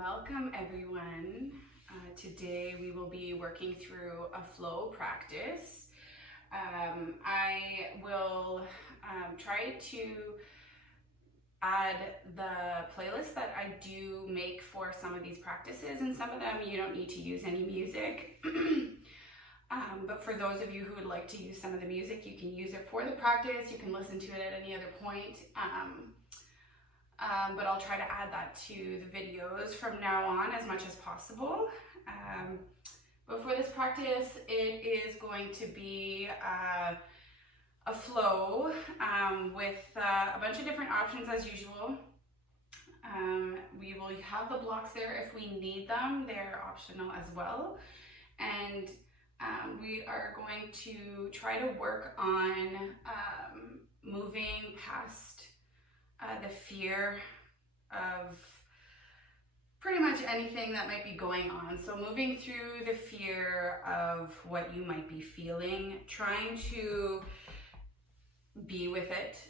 Welcome everyone. Today we will be working through a flow practice. I will try to add the playlist that I do make for some of these practices, and some of them you don't need to use any music. But for those of you who would like to use some of the music, you can use it for the practice. You can listen to it at any other point. But I'll try to add that to the videos from now on as much as possible. But for this practice, it is going to be a flow with a bunch of different options as usual. We will have the blocks there if we need them. They're optional as well. And we are going to try to work on moving past the fear of pretty much anything that might be going on. So moving through the fear of what you might be feeling, trying to be with it,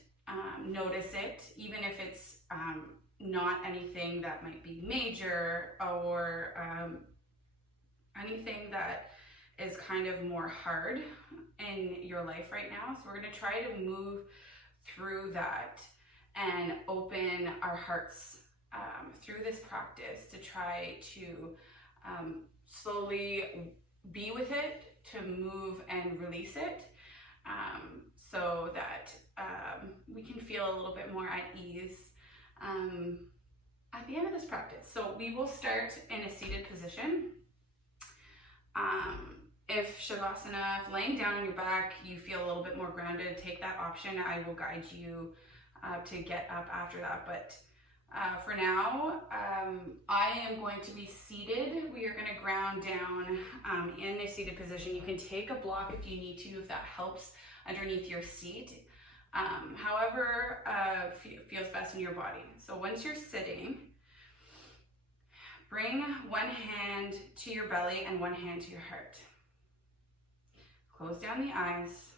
notice it, even if it's not anything that might be major or anything that is kind of more hard in your life right now. So we're going to try to move through that and open our hearts through this practice to try to slowly be with it, to move and release it, so that we can feel a little bit more at ease at the end of this practice. So we will start in a seated position. If Shavasana, if laying down on your back, you feel a little bit more grounded, take that option. I will guide you to get up after that. But for now, I am going to be seated. We are going to ground down in a seated position. You can take a block if you need to, if that helps underneath your seat. However, feels best in your body. So once you're sitting, bring one hand to your belly and one hand to your heart. Close down the eyes.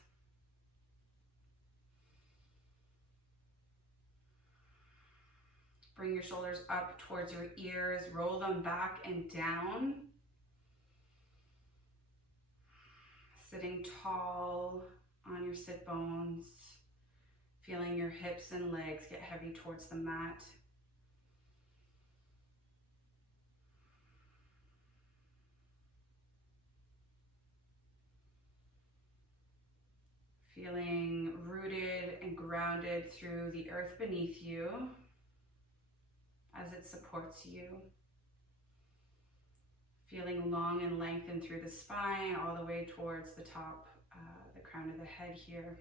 Bring your shoulders up towards your ears, roll them back and down. Sitting tall on your sit bones, feeling your hips and legs get heavy towards the mat. Feeling rooted and grounded through the earth beneath you as it supports you. Feeling long and lengthened through the spine all the way towards the top, the crown of the head here.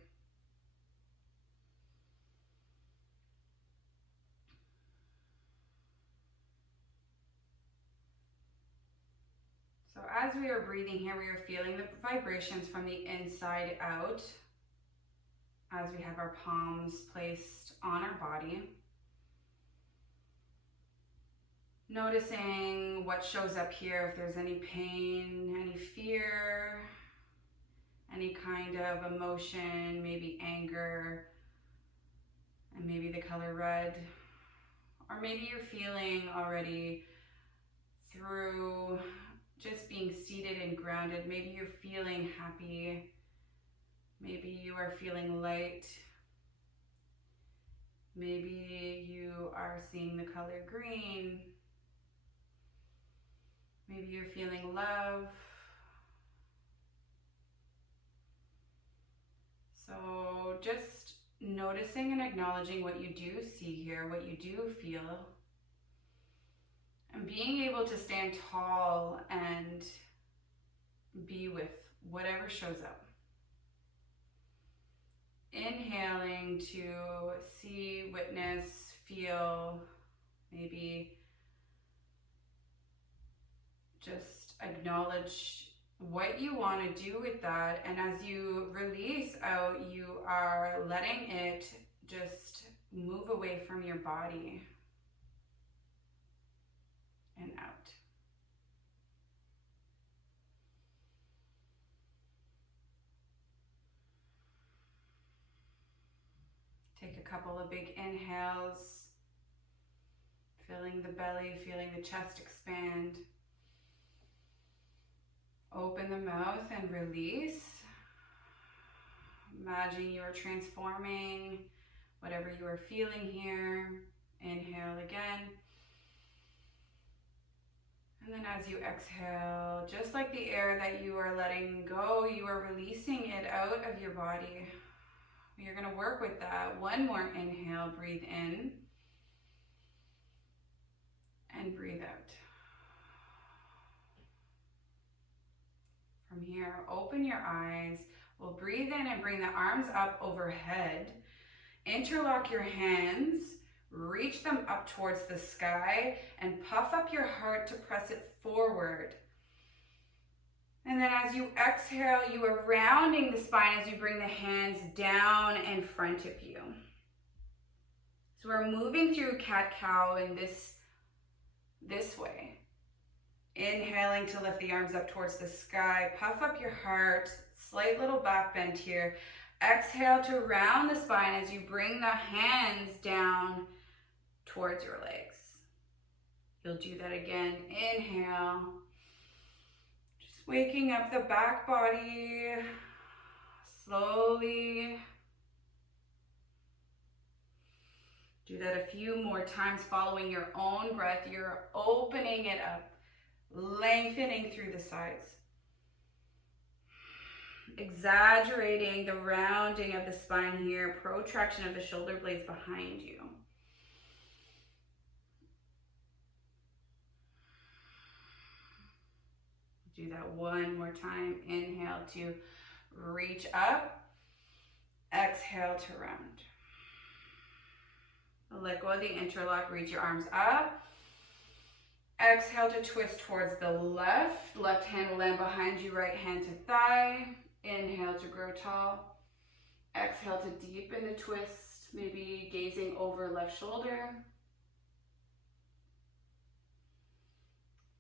So as we are breathing here, we are feeling the vibrations from the inside out as we have our palms placed on our body. Noticing what shows up here, if there's any pain, any fear, any kind of emotion, maybe anger, and maybe the color red. Or maybe you're feeling already through just being seated and grounded. Maybe you're feeling happy. Maybe you are feeling light. Maybe you are seeing the color green. Maybe you're feeling love. So just noticing and acknowledging what you do see here, what you do feel, and being able to stand tall and be with whatever shows up. Inhaling to see, witness, feel, maybe just acknowledge what you want to do with that. And as you release out, you are letting it just move away from your body and out. Take a couple of big inhales, Filling the belly, feeling the chest expand. Open the mouth and release. Imagine you are transforming whatever you are feeling here. Inhale again. And then as you exhale, just like the air that you are letting go, you are releasing it out of your body. You're going to work with that. One more inhale, breathe in. And breathe out. From here, open your eyes. We'll breathe in and bring the arms up overhead. Interlock your hands. Reach them up towards the sky and puff up your heart to press it forward. And then as you exhale, you are rounding the spine as you bring the hands down in front of you. So we're moving through cat-cow in this way. Inhaling to lift the arms up towards the sky. Puff up your heart. Slight little back bend here. Exhale to round the spine as you bring the hands down towards your legs. You'll do that again. Inhale. Just waking up the back body. Slowly. Do that a few more times following your own breath. You're opening it up, lengthening through the sides. Exaggerating the rounding of the spine here, protraction of the shoulder blades behind you. Do that one more time. Inhale to reach up. Exhale to round. Let go of the interlock. Reach your arms up. Exhale to twist towards the left. Left hand will land behind you. Right hand to thigh. Inhale to grow tall. Exhale to deepen the twist. Maybe gazing over left shoulder.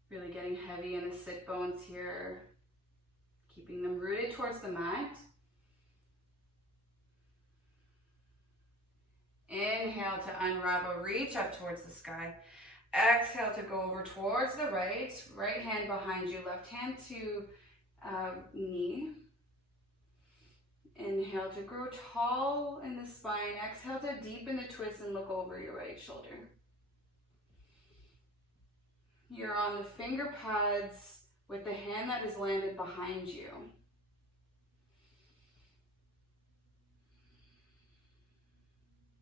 Really getting heavy in the sit bones here. Keeping them rooted towards the mat. Inhale to unravel, reach up towards the sky. Exhale to go over towards the right. Right hand behind you, left hand to knee. Inhale to grow tall in the spine. Exhale to deepen the twist and look over your right shoulder. You're on the finger pads with the hand that is landed behind you.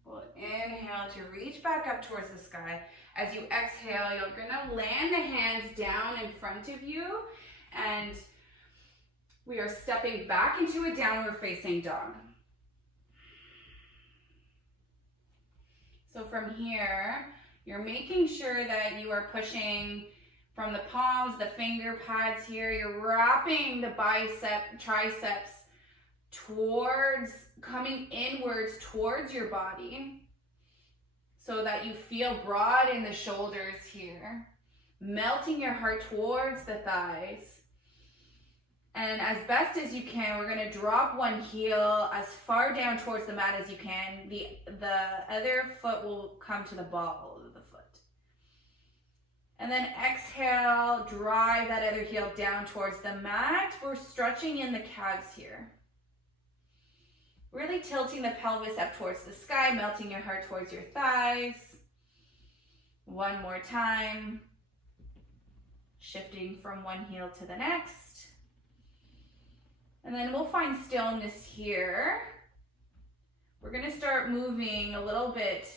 We'll inhale to reach back up towards the sky. As you exhale, you're gonna land the hands down in front of you, and we are stepping back into a downward facing dog. So from here, you're making sure that you are pushing from the palms, the finger pads here. You're wrapping the triceps towards, coming inwards towards your body so that you feel broad in the shoulders here. Melting your heart towards the thighs. And as best as you can, we're going to drop one heel as far down towards the mat as you can. The other foot will come to the ball of the foot. And then exhale, drive that other heel down towards the mat. We're stretching in the calves here. Really tilting the pelvis up towards the sky, melting your heart towards your thighs. One more time. Shifting from one heel to the next. And then we'll find stillness here. We're gonna start moving a little bit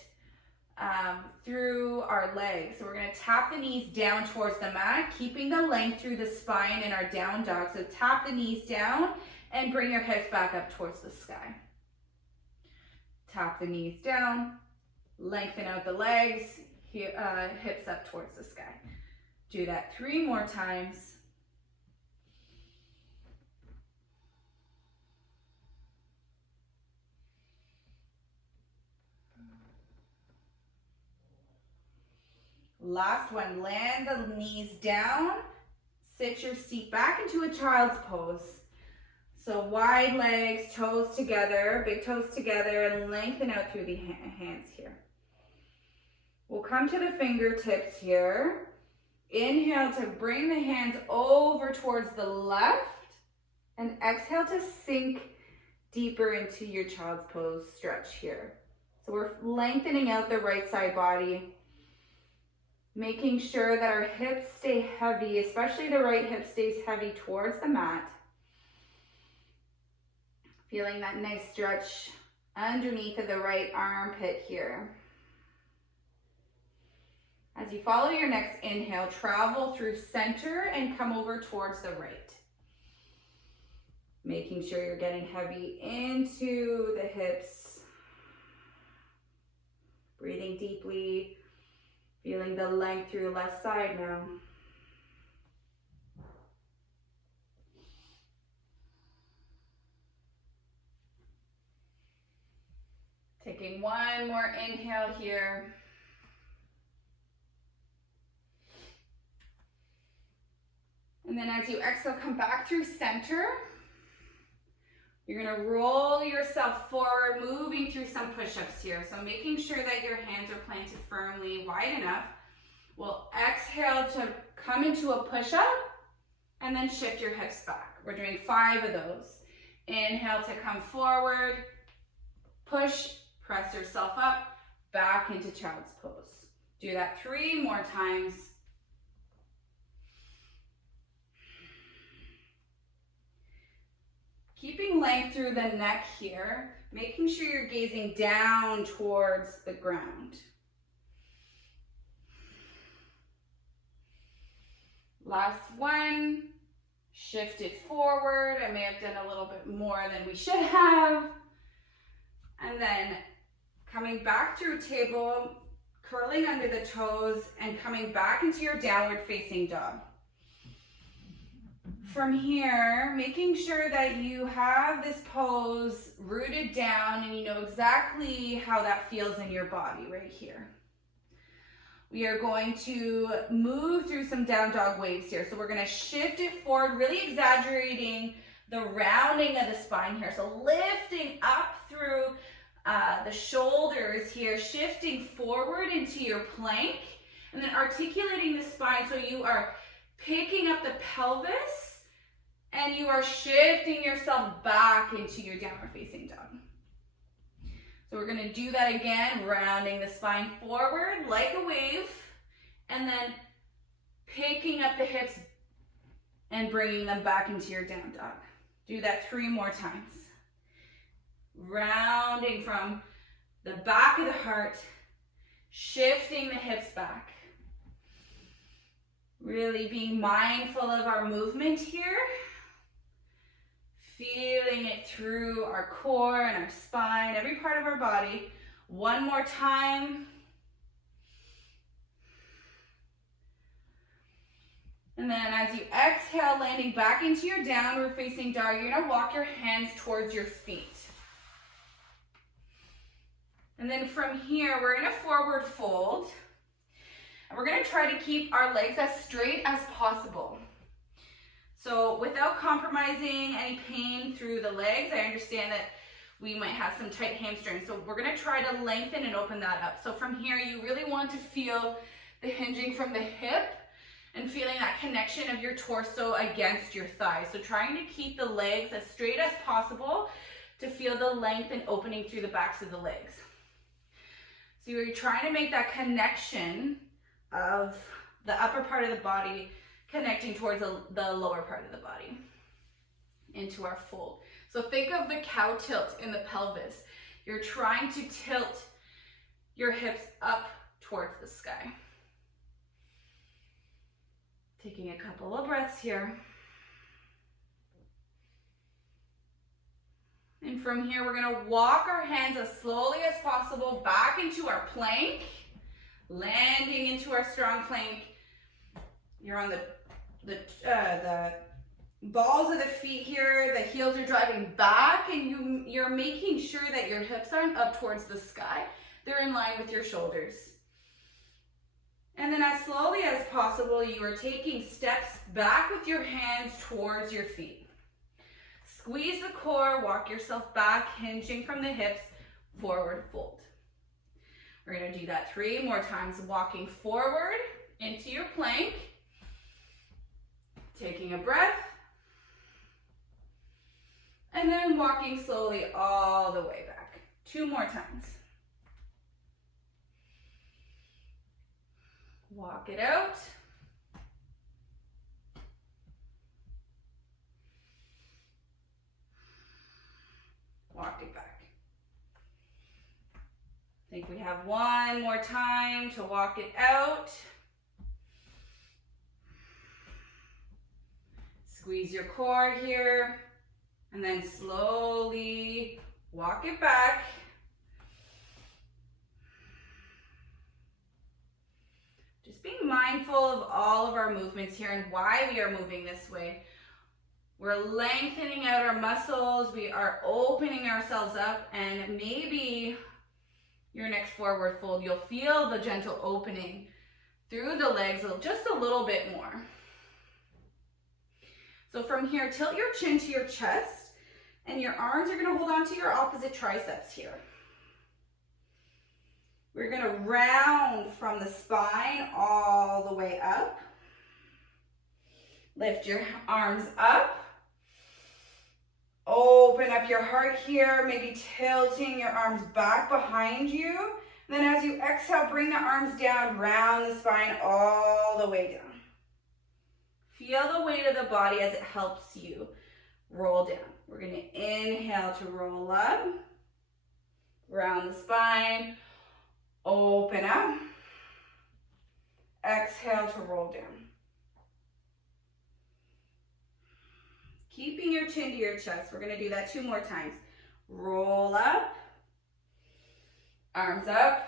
through our legs. So we're gonna tap the knees down towards the mat, keeping the length through the spine in our down dog. So tap the knees down and bring your hips back up towards the sky. Tap the knees down, lengthen out the legs, hips up towards the sky. Do that 3 more times. Last one, land the knees down, sit your seat back into a child's pose. So wide legs, toes together, big toes together, and lengthen out through the hands here. We'll come to the fingertips here. Inhale to bring the hands over towards the left, and exhale to sink deeper into your child's pose stretch here. So we're lengthening out the right side body, making sure that our hips stay heavy, especially the right hip stays heavy towards the mat. Feeling that nice stretch underneath of the right armpit here. As you follow your next inhale, travel through center and come over towards the right. Making sure you're getting heavy into the hips. Breathing deeply, feeling the length through your left side now. Taking one more inhale here. And then as you exhale, come back through center. You're gonna roll yourself forward, moving through some push-ups here. So making sure that your hands are planted firmly, wide enough. We'll exhale to come into a push-up and then shift your hips back. We're doing 5 of those. Inhale to come forward, push, press yourself up, back into child's pose. Do that 3 more times. Keeping length through the neck here, making sure you're gazing down towards the ground. Last one, shift it forward. I may have done a little bit more than we should have. And then coming back through table, curling under the toes and coming back into your downward facing dog. From here, making sure that you have this pose rooted down and you know exactly how that feels in your body right here. We are going to move through some down dog waves here. So we're going to shift it forward, really exaggerating the rounding of the spine here. So lifting up through the shoulders here, shifting forward into your plank, and then articulating the spine so you are picking up the pelvis and you are shifting yourself back into your downward facing dog. So we're gonna do that again, rounding the spine forward like a wave, and then picking up the hips and bringing them back into your down dog. Do that 3 more times. Rounding from the back of the heart, shifting the hips back. Really being mindful of our movement here. Feeling it through our core and our spine, every part of our body. 1 more time. And then as you exhale, landing back into your downward facing dog, you're gonna walk your hands towards your feet. And then from here, we're gonna forward fold. And we're gonna try to keep our legs as straight as possible. So without compromising any pain through the legs, I understand that we might have some tight hamstrings. So we're gonna try to lengthen and open that up. So from here, you really want to feel the hinging from the hip and feeling that connection of your torso against your thighs. So trying to keep the legs as straight as possible to feel the length and opening through the backs of the legs. So you're trying to make that connection of the upper part of the body connecting towards the lower part of the body into our fold. So think of the cow tilt in the pelvis. You're trying to tilt your hips up towards the sky. Taking a couple of breaths here. And from here, we're gonna walk our hands as slowly as possible back into our plank, landing into our strong plank. You're on the balls of the feet here, the heels are driving back, and you're making sure that your hips aren't up towards the sky. They're in line with your shoulders. And then as slowly as possible, you are taking steps back with your hands towards your feet. Squeeze the core, walk yourself back, hinging from the hips, forward fold. We're gonna do that 3 more times, walking forward into your plank, taking a breath, and then walking slowly all the way back. 2 more times. Walk it out. Walk it back. I think we have 1 more time to walk it out. Squeeze your core here, and then slowly walk it back. Just being mindful of all of our movements here and why we are moving this way. We're lengthening out our muscles, we are opening ourselves up, and maybe your next forward fold, you'll feel the gentle opening through the legs just a little bit more. So from here, tilt your chin to your chest, and your arms are gonna hold on to your opposite triceps here. We're gonna round from the spine all the way up. Lift your arms up. Open up your heart here, maybe tilting your arms back behind you. And then as you exhale, bring the arms down, round the spine all the way down. Feel the weight of the body as it helps you roll down. We're going to inhale to roll up, round the spine, open up, exhale to roll down. Keeping your chin to your chest. We're going to do that 2 more times. Roll up, arms up,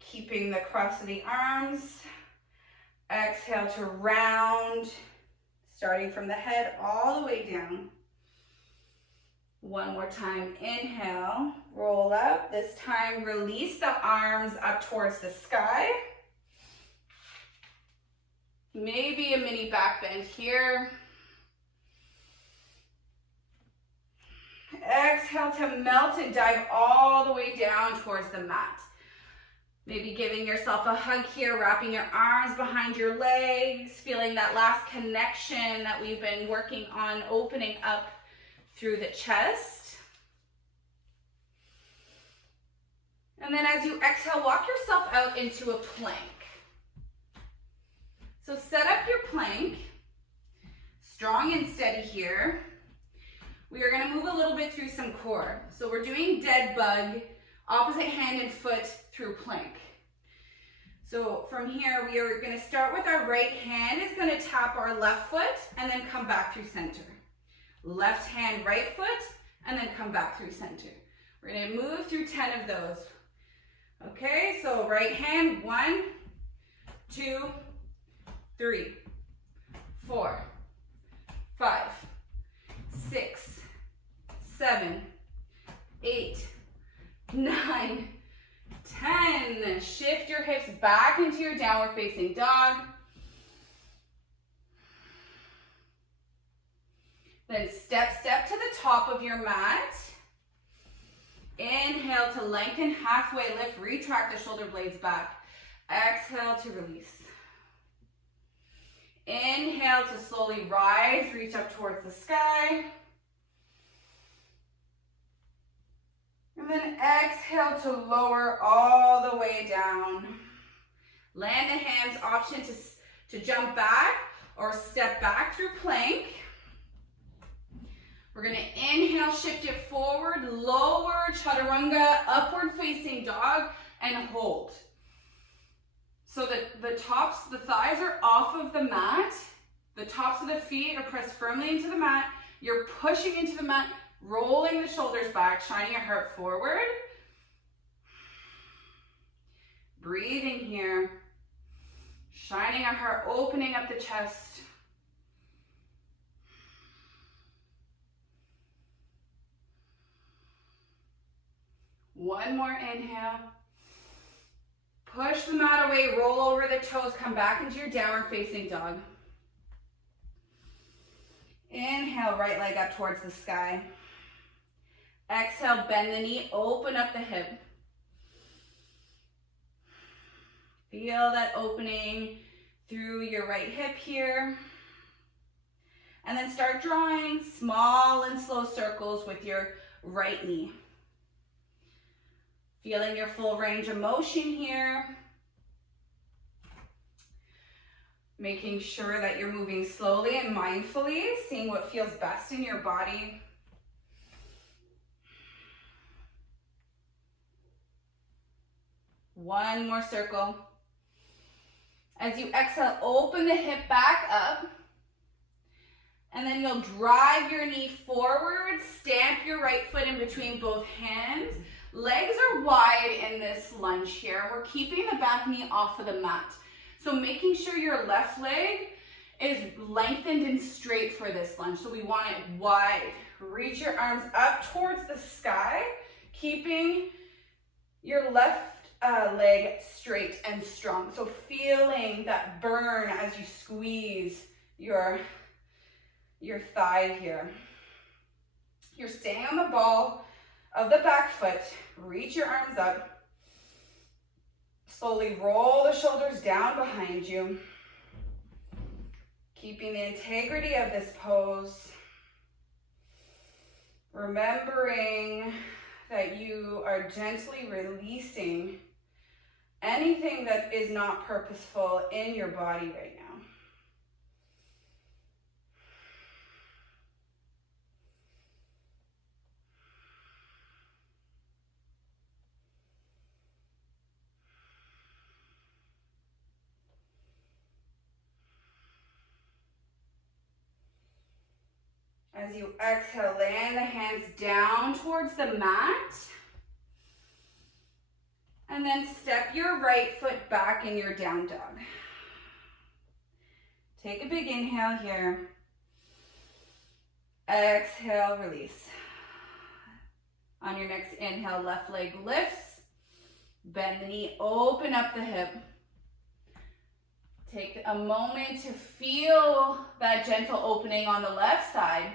keeping the cross of the arms. Exhale to round, starting from the head all the way down. 1 more time, inhale, roll up. This time, release the arms up towards the sky. Maybe a mini back bend here. Exhale to melt and dive all the way down towards the mat. Maybe giving yourself a hug here, wrapping your arms behind your legs, feeling that last connection that we've been working on, opening up through the chest. And then as you exhale, walk yourself out into a plank. So set up your plank, strong and steady here. We are going to move a little bit through some core. So we're doing dead bug, opposite hand and foot through plank. So from here, we are going to start with our right hand is going to tap our left foot and then come back through center. Left hand, right foot, and then come back through center. We're going to move through 10 of those. Okay, so right hand, 1, 2, 3, 4, 5, 6, 7, 8, 9, 10. Shift your hips back into your downward facing dog. Then step to the top of your mat. Inhale to lengthen, halfway lift, retract the shoulder blades back. Exhale to release. Inhale to slowly rise, reach up towards the sky. And then exhale to lower all the way down. Land the hands, option to jump back or step back through plank. We're going to inhale, shift it forward, lower chaturanga, upward facing dog, and hold. So that the thighs are off of the mat. The tops of the feet are pressed firmly into the mat. You're pushing into the mat, rolling the shoulders back, shining your heart forward. Breathing here. Shining our heart, opening up the chest. One more inhale. Push the mat away, roll over the toes, come back into your downward facing dog. Inhale, right leg up towards the sky. Exhale, bend the knee, open up the hip. Feel that opening through your right hip here. And then start drawing small and slow circles with your right knee. Feeling your full range of motion here. Making sure that you're moving slowly and mindfully, seeing what feels best in your body. One more circle. As you exhale, open the hip back up. And then you'll drive your knee forward, stamp your right foot in between both hands. Legs are wide in this lunge here. We're keeping the back knee off of the mat. So making sure your left leg is lengthened and straight for this lunge. So we want it wide. Reach your arms up towards the sky, keeping your left leg straight and strong. So feeling that burn as you squeeze your thigh here. You're staying on the ball of the back foot. Reach your arms up. Slowly roll the shoulders down behind you. Keeping the integrity of this pose. Remembering that you are gently releasing anything that is not purposeful in your body right now. As you exhale, land the hands down towards the mat. And then step your right foot back in your down dog. Take a big inhale here. Exhale, release. On your next inhale, left leg lifts. Bend the knee, open up the hip. Take a moment to feel that gentle opening on the left side.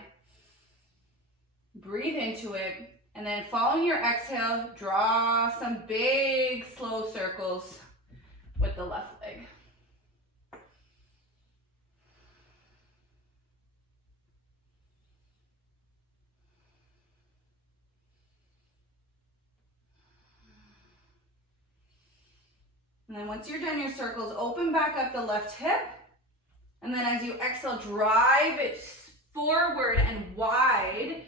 Breathe into it. And then following your exhale, draw some big, slow circles with the left leg. And then once you're done your circles, open back up the left hip. And then as you exhale, drive it forward and wide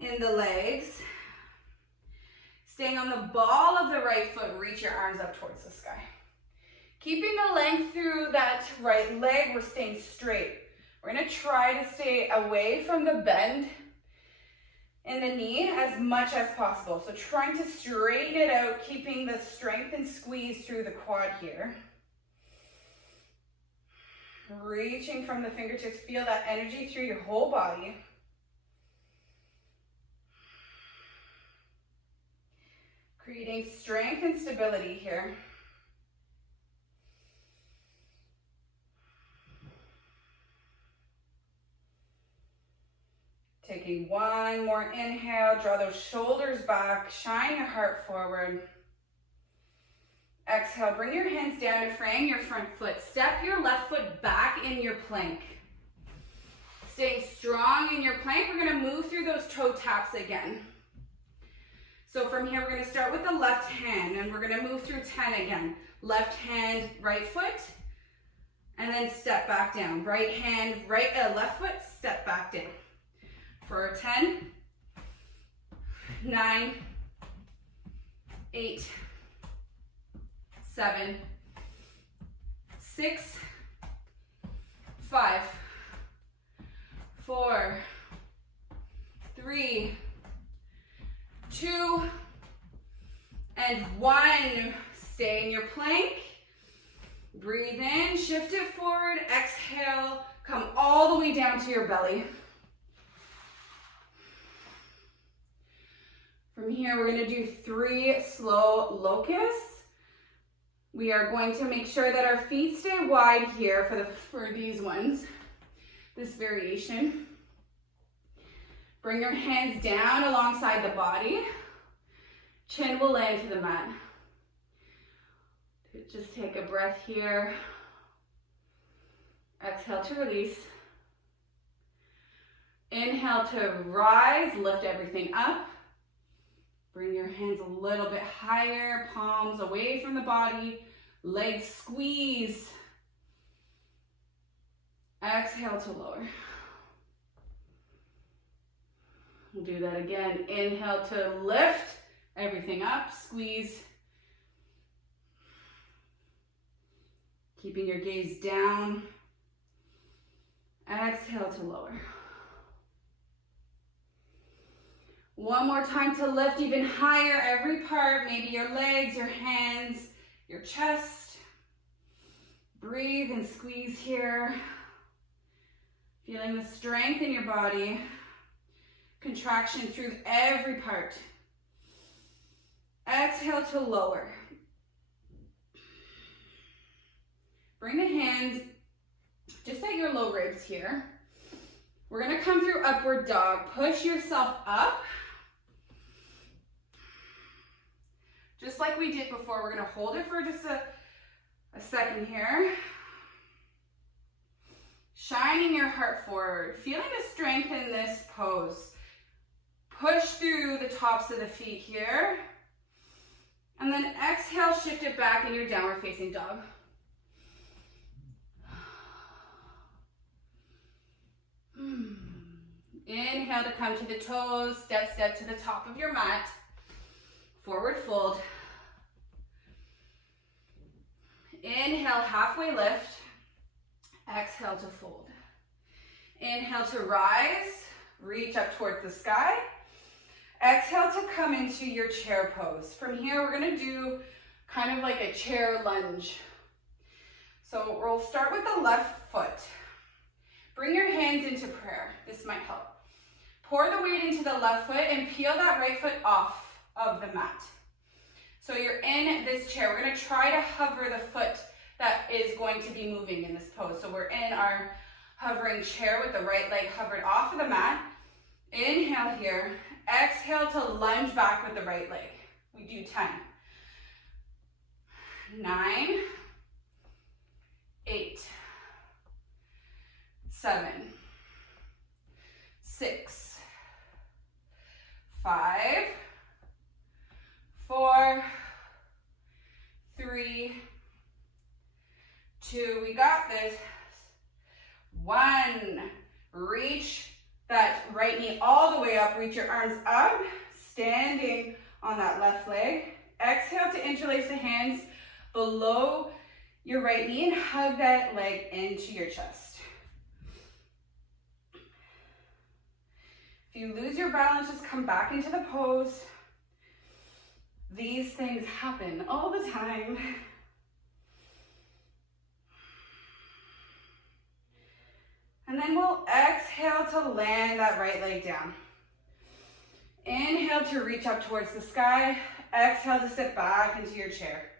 in the legs. Staying on the ball of the right foot, reach your arms up towards the sky. Keeping the length through that right leg, we're staying straight. We're gonna try to stay away from the bend in the knee as much as possible. So trying to straighten it out, keeping the strength and squeeze through the quad here. Reaching from the fingertips, feel that energy through your whole body. Creating strength and stability here. Taking one more inhale, draw those shoulders back, shine your heart forward. Exhale, bring your hands down to frame your front foot. Step your left foot back in your plank. Staying strong in your plank, we're gonna move through those toe taps again. So from here, we're gonna start with the left hand and we're gonna move through 10 again. Left hand, right foot, and then step back down. Right hand, left foot, step back down. For 10, 9, 8, 7, 6, 5, 4, 3, 2, and 1. Stay in your plank. Breathe in, shift it forward, exhale, come all the way down to your belly. From here, we're gonna do 3 slow locusts. We are going to make sure that our feet stay wide here for these ones, this variation. Bring your hands down alongside the body. Chin will land to the mat. Just take a breath here. Exhale to release. Inhale to rise, lift everything up. Bring your hands a little bit higher, palms away from the body, legs squeeze. Exhale to lower. We'll do that again. Inhale to lift everything up, squeeze. Keeping your gaze down. Exhale to lower. One more time to lift even higher, every part, maybe your legs, your hands, your chest. Breathe and squeeze here. Feeling the strength in your body. Contraction through every part. Exhale to lower. Bring the hands just at your low ribs here. We're gonna come through upward dog. Push yourself up. Just like we did before, we're gonna hold it for just a second here. Shining your heart forward, feeling the strength in this pose. Push through the tops of the feet here. And then exhale, shift it back in your downward facing dog. Inhale to come to the toes, step to the top of your mat. Forward fold. Inhale, halfway lift. Exhale to fold. Inhale to rise, reach up towards the sky. Exhale to come into your chair pose. From here, we're gonna do kind of like a chair lunge. So we'll start with the left foot. Bring your hands into prayer. This might help. Pour the weight into the left foot and peel that right foot off of the mat. So you're in this chair. We're gonna try to hover the foot that is going to be moving in this pose. So we're in our hovering chair with the right leg hovered off of the mat. Inhale here. Exhale to lunge back with the right leg. We do 10. 9, 8, 7, 6, 5, 4, 3, 2, we got this. 1, reach that right knee all the way up, reach your arms up, standing on that left leg. Exhale to interlace the hands below your right knee and hug that leg into your chest. If you lose your balance, just come back into the pose. These things happen all the time. And then we'll exhale to land that right leg down. Inhale to reach up towards the sky. Exhale to sit back into your chair.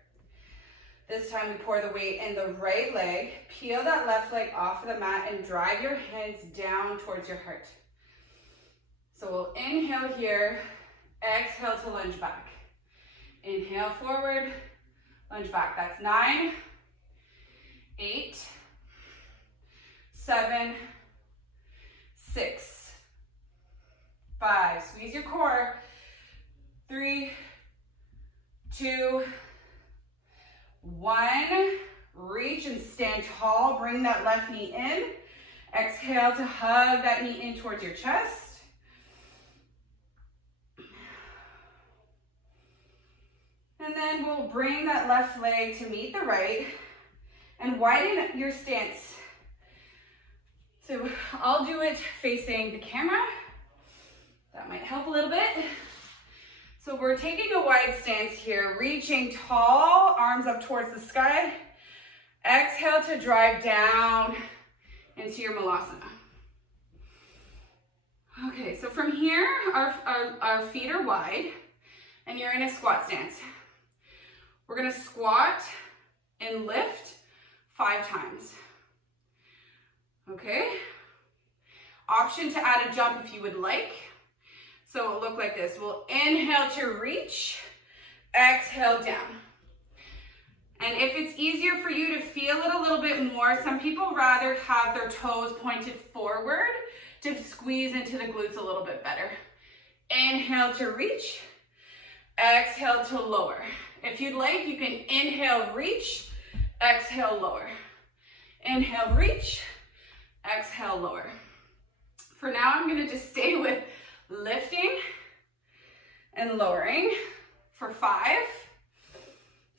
This time we pour the weight in the right leg. Peel that left leg off of the mat and drive your hands down towards your heart. So we'll inhale here. Exhale to lunge back. Inhale forward, lunge back. That's 9, 8, 7, 6, 5. Squeeze your core. 3, 2, 1. Reach and stand tall. Bring that left knee in. Exhale to hug that knee in towards your chest. And then we'll bring that left leg to meet the right and widen your stance. So I'll do it facing the camera. That might help a little bit. So we're taking a wide stance here, reaching tall, arms up towards the sky. Exhale to drive down into your Malasana. Okay, so from here, our feet are wide and you're in a squat stance. We're gonna squat and lift 5 times. Okay? Option to add a jump if you would like. So it'll look like this. We'll inhale to reach, exhale down. And if it's easier for you to feel it a little bit more, some people rather have their toes pointed forward to squeeze into the glutes a little bit better. Inhale to reach, exhale to lower. If you'd like, you can inhale, reach, exhale, lower. Inhale, reach, exhale, lower. For now, I'm gonna just stay with lifting and lowering for 5.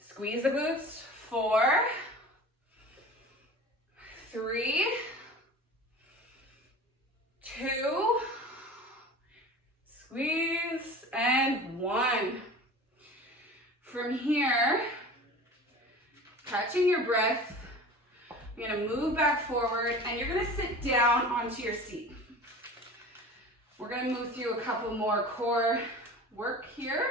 Squeeze the glutes. 4, 3, 2, squeeze, and 1. From here, catching your breath, you're gonna move back forward and you're gonna sit down onto your seat. We're gonna move through a couple more core work here.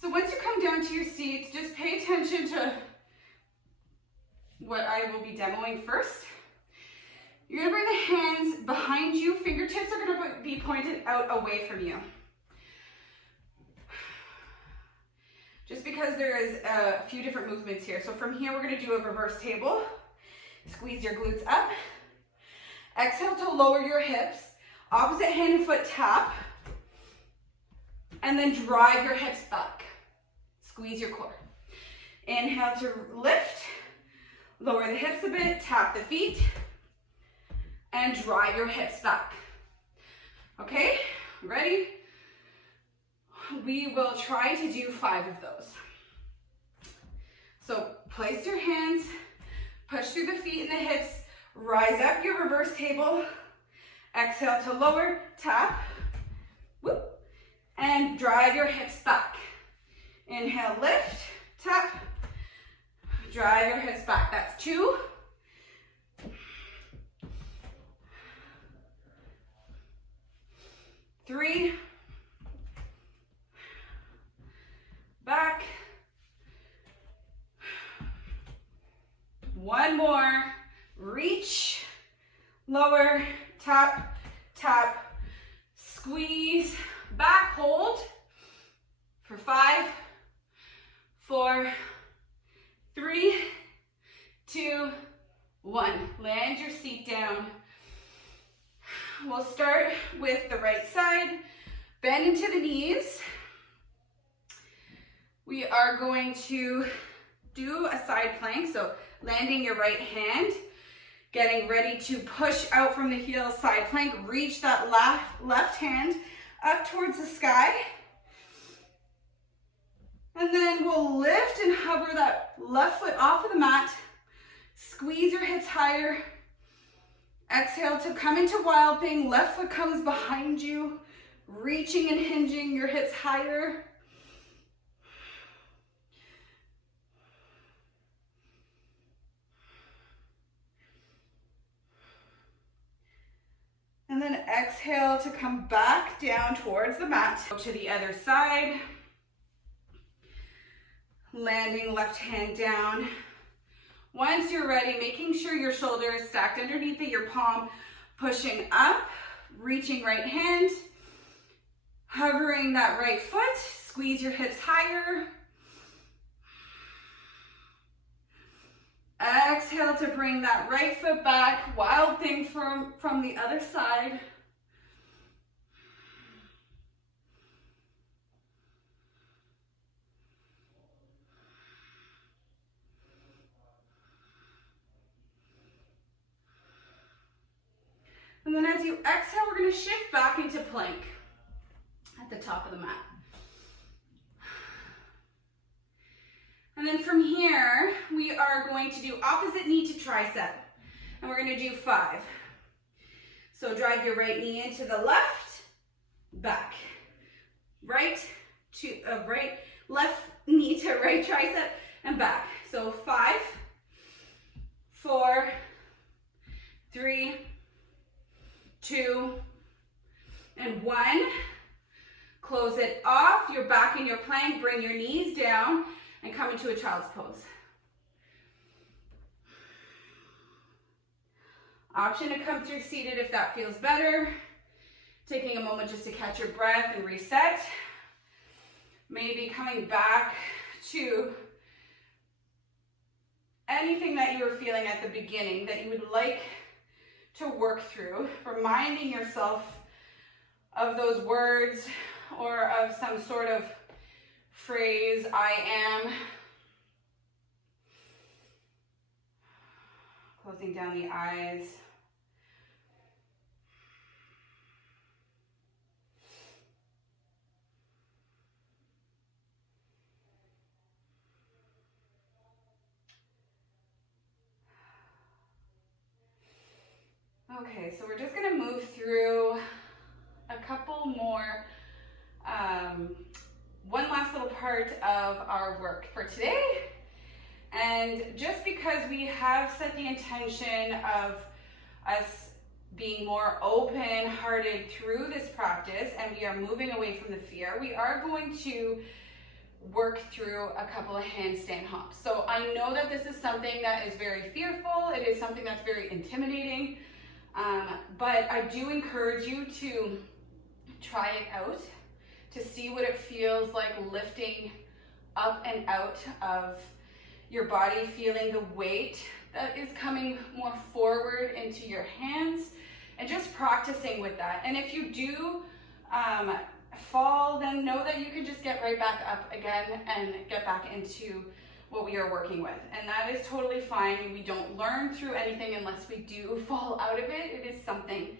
So once you come down to your seat, just pay attention to what I will be demoing first. You're gonna bring the hands behind you. Fingertips are gonna be pointed out away from you. Just because there is a few different movements here. So from here, we're gonna do a reverse table. Squeeze your glutes up. Exhale to lower your hips. Opposite hand and foot tap. And then drive your hips back. Squeeze your core. Inhale to lift. Lower the hips a bit, tap the feet, and drive your hips back. Okay, ready? We will try to do 5 of those. So place your hands, push through the feet and the hips, rise up your reverse table, exhale to lower, tap, whoop, and drive your hips back. Inhale, lift, tap, drive your hips back. That's 2. 3. Back. 1 more. Reach, lower, tap, tap, squeeze, back, hold for 5, 4, 3, 2, 1. Land your seat down. We'll start with the right side. Bend into the knees. We are going to do a side plank. So landing your right hand, getting ready to push out from the heels, side plank. Reach that left hand up towards the sky. And then we'll lift and hover that left foot off of the mat. Squeeze your hips higher. Exhale to come into wild thing. Left foot comes behind you. Reaching and hinging your hips higher. And then exhale to come back down towards the mat. Go to the other side. Landing left hand down. Once you're ready, making sure your shoulder is stacked underneath your palm, pushing up, reaching right hand, hovering that right foot, squeeze your hips higher. Exhale to bring that right foot back, wild thing from the other side. And then as you exhale, we're going to shift back into plank at the top of the mat. And then from here, we are going to do opposite knee to tricep. And we're going to do 5. So drive your right knee into the left, back. Left knee to right tricep and back. So 5, 4, 3, 2, and 1. Close it off. You're back in your plank. Bring your knees down and come into a child's pose. Option to come through seated if that feels better. Taking a moment just to catch your breath and reset. Maybe coming back to anything that you were feeling at the beginning that you would like to work through, reminding yourself of those words or of some sort of phrase, I am. Closing down the eyes. Okay, so we're just going to move through a couple more, one last little part of our work for today. And just because we have set the intention of us being more open-hearted through this practice and we are moving away from the fear, we are going to work through a couple of handstand hops. So I know that this is something that is very fearful. It is something that's very intimidating. But I do encourage you to try it out to see what it feels like lifting up and out of your body, feeling the weight that is coming more forward into your hands and just practicing with that. And if you do fall, then know that you can just get right back up again and get back into what we are working with. And that is totally fine. We don't learn through anything unless we do fall out of it. It is something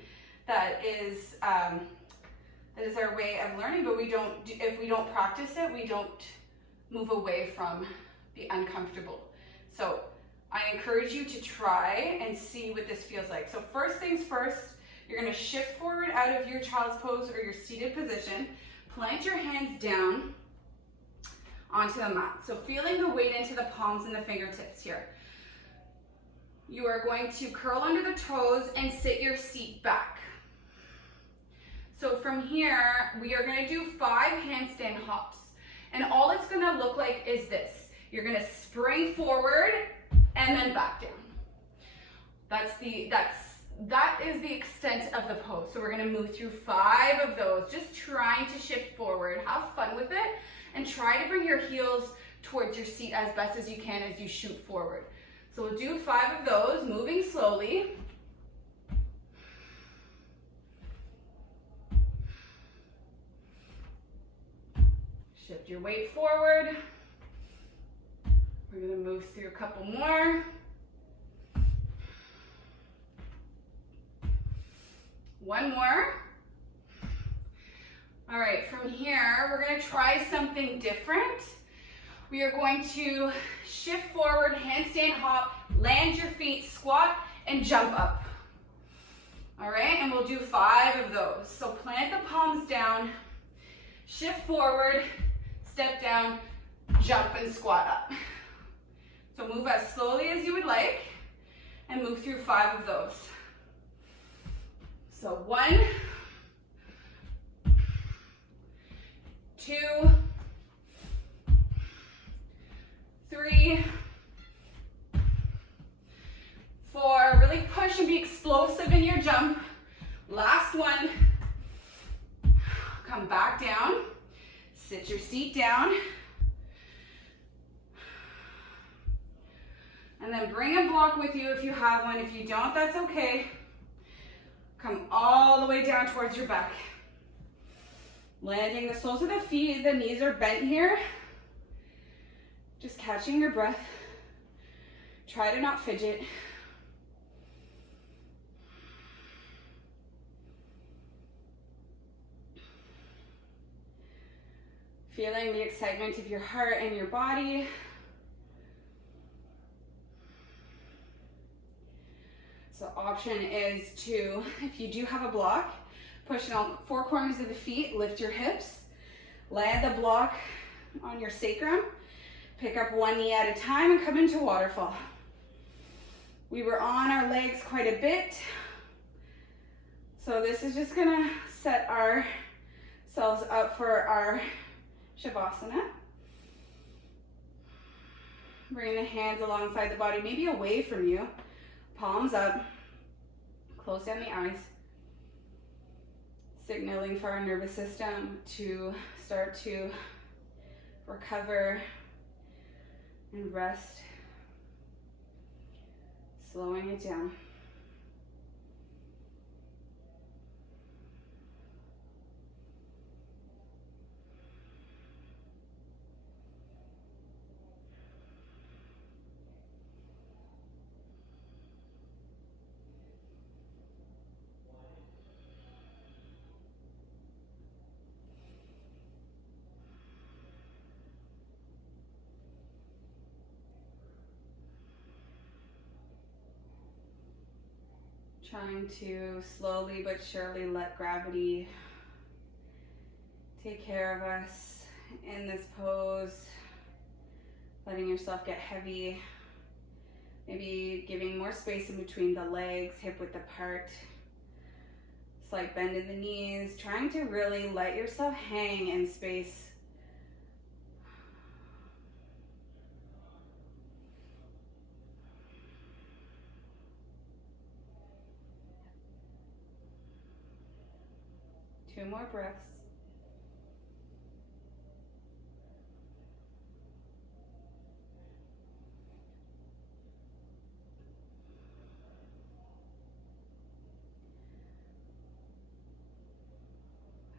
that is our way of learning, but if we don't practice it, we don't move away from the uncomfortable. So I encourage you to try and see what this feels like. So first things first, you're going to shift forward out of your child's pose or your seated position. Plant your hands down onto the mat. So feeling the weight into the palms and the fingertips here. You are going to curl under the toes and sit your seat back. So from here, we are going to do 5 handstand hops. And all it's going to look like is this. You're going to spring forward and then back down. That is the extent of the pose. So we're going to move through 5 of those, just trying to shift forward. Have fun with it and try to bring your heels towards your seat as best as you can as you shoot forward. So we'll do 5 of those, moving slowly. Shift your weight forward. We're going to move through a couple more. One more. All right, from here, we're going to try something different. We are going to shift forward, handstand hop, land your feet, squat, and jump up. All right, and we'll do 5 of those. So plant the palms down, shift forward, step down, jump, and squat up. So move as slowly as you would like, and move through 5 of those. So 1, 2, 3, 4. Really push and be explosive in your jump. Last one. Come back down. Sit your seat down. And then bring a block with you if you have one. If you don't, that's okay. Come all the way down towards your back. Landing the soles of the feet, the knees are bent here. Just catching your breath. Try to not fidget. Feeling the excitement of your heart and your body. So option is to, if you do have a block, push in all 4 corners of the feet, lift your hips, land the block on your sacrum, pick up one knee at a time and come into waterfall. We were on our legs quite a bit, so this is just gonna set ourselves up for our Shavasana. Bring the hands alongside the body, maybe away from you. Palms up, close down the eyes, signaling for our nervous system to start to recover and rest. Slowing it down. Trying to slowly but surely let gravity take care of us in this pose. Letting yourself get heavy. Maybe giving more space in between the legs, hip width apart. Slight bend in the knees. Trying to really let yourself hang in space. Two more breaths.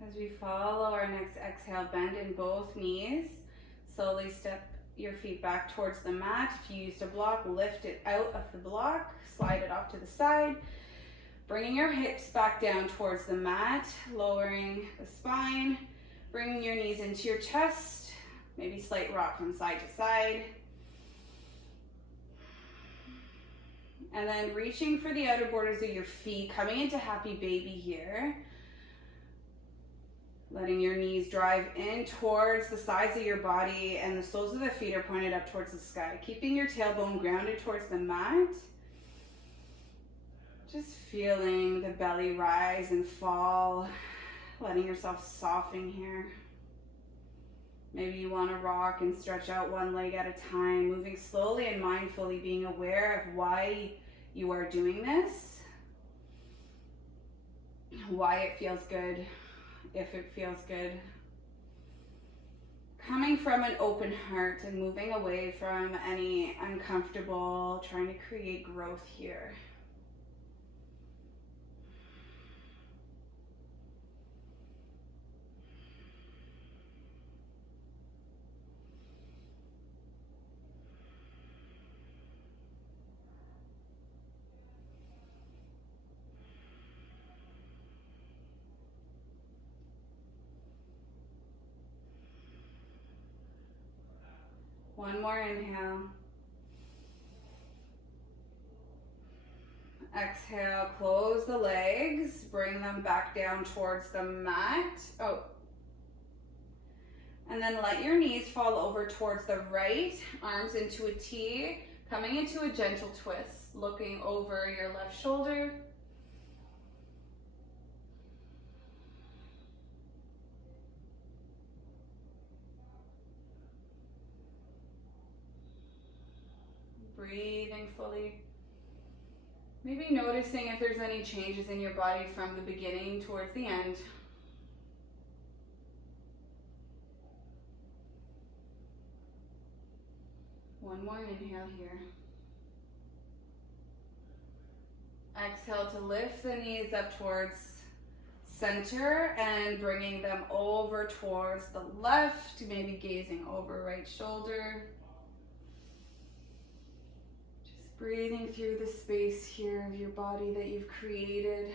As we follow our next exhale, bend in both knees. Slowly step your feet back towards the mat. If you used a block, lift it out of the block, slide it off to the side. Bringing your hips back down towards the mat, lowering the spine, bringing your knees into your chest, maybe slight rock from side to side. And then reaching for the outer borders of your feet, coming into happy baby here. Letting your knees drive in towards the sides of your body and the soles of the feet are pointed up towards the sky. Keeping your tailbone grounded towards the mat. Just feeling the belly rise and fall, letting yourself soften here. Maybe you want to rock and stretch out one leg at a time, moving slowly and mindfully, being aware of why you are doing this, why it feels good, if it feels good. Coming from an open heart and moving away from any uncomfortable, trying to create growth here. One more inhale. Exhale, close the legs, bring them back down towards the mat. And then let your knees fall over towards the right, arms into a T, coming into a gentle twist, looking over your left shoulder. Breathing fully. Maybe noticing if there's any changes in your body from the beginning towards the end. One more inhale here. Exhale to lift the knees up towards center and bringing them over towards the left, maybe gazing over right shoulder. Breathing through the space here of your body that you've created.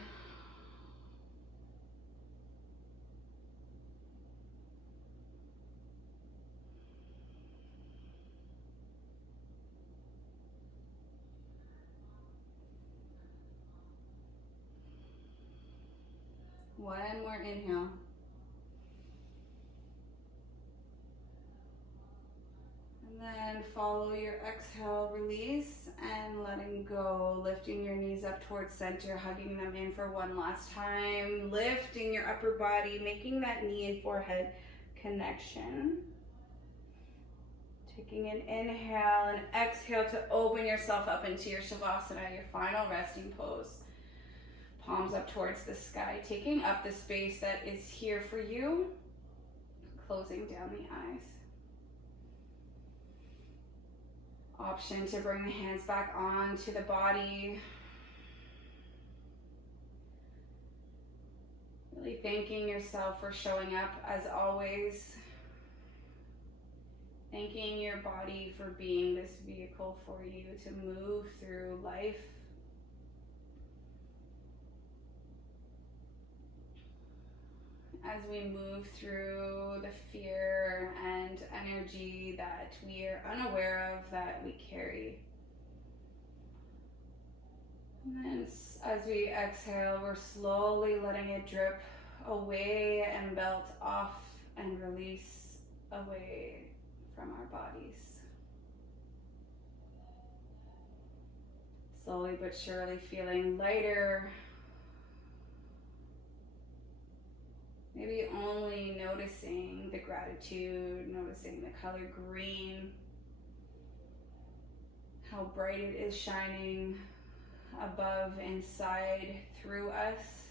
One more inhale. And then follow your exhale, release, and letting go. Lifting your knees up towards center, hugging them in for one last time. Lifting your upper body, making that knee and forehead connection. Taking an inhale and exhale to open yourself up into your Shavasana, your final resting pose. Palms up towards the sky, taking up the space that is here for you. Closing down the eyes. Option to bring the hands back onto the body. Really thanking yourself for showing up as always. Thanking your body for being this vehicle for you to move through life. As we move through the fear and energy that we are unaware of that we carry. And then as we exhale, we're slowly letting it drip away and melt off and release away from our bodies. Slowly but surely feeling lighter. Maybe only noticing the gratitude, noticing the color green, how bright it is shining above, inside, through us.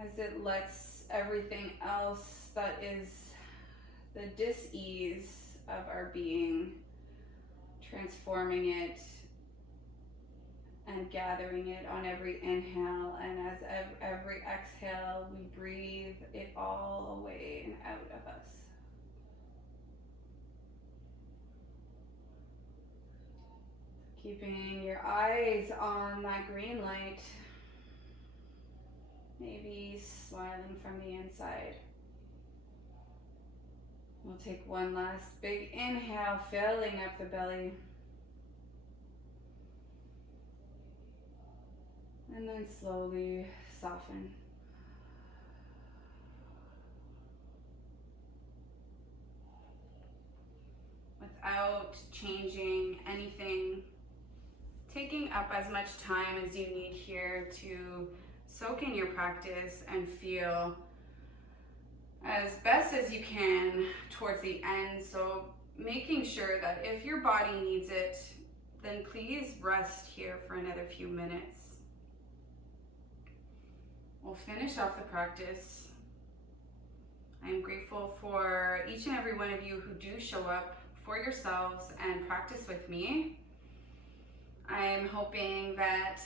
As it lets everything else that is the dis-ease of our being, transforming it and gathering it on every inhale, and as every exhale, we breathe it all away and out of us. Keeping your eyes on that green light, maybe smiling from the inside. We'll take one last big inhale, filling up the belly. And then slowly soften. Without changing anything, taking up as much time as you need here to soak in your practice and feel as best as you can towards the end. So making sure that if your body needs it, then please rest here for another few minutes. We'll finish off the practice. I'm grateful for each and every one of you who do show up for yourselves and practice with me. I'm hoping that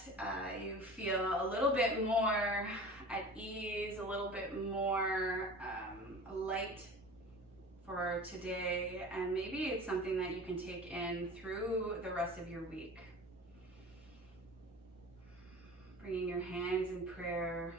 you feel a little bit more at ease, a little bit more light for today, and maybe it's something that you can take in through the rest of your week. Bringing your hands in prayer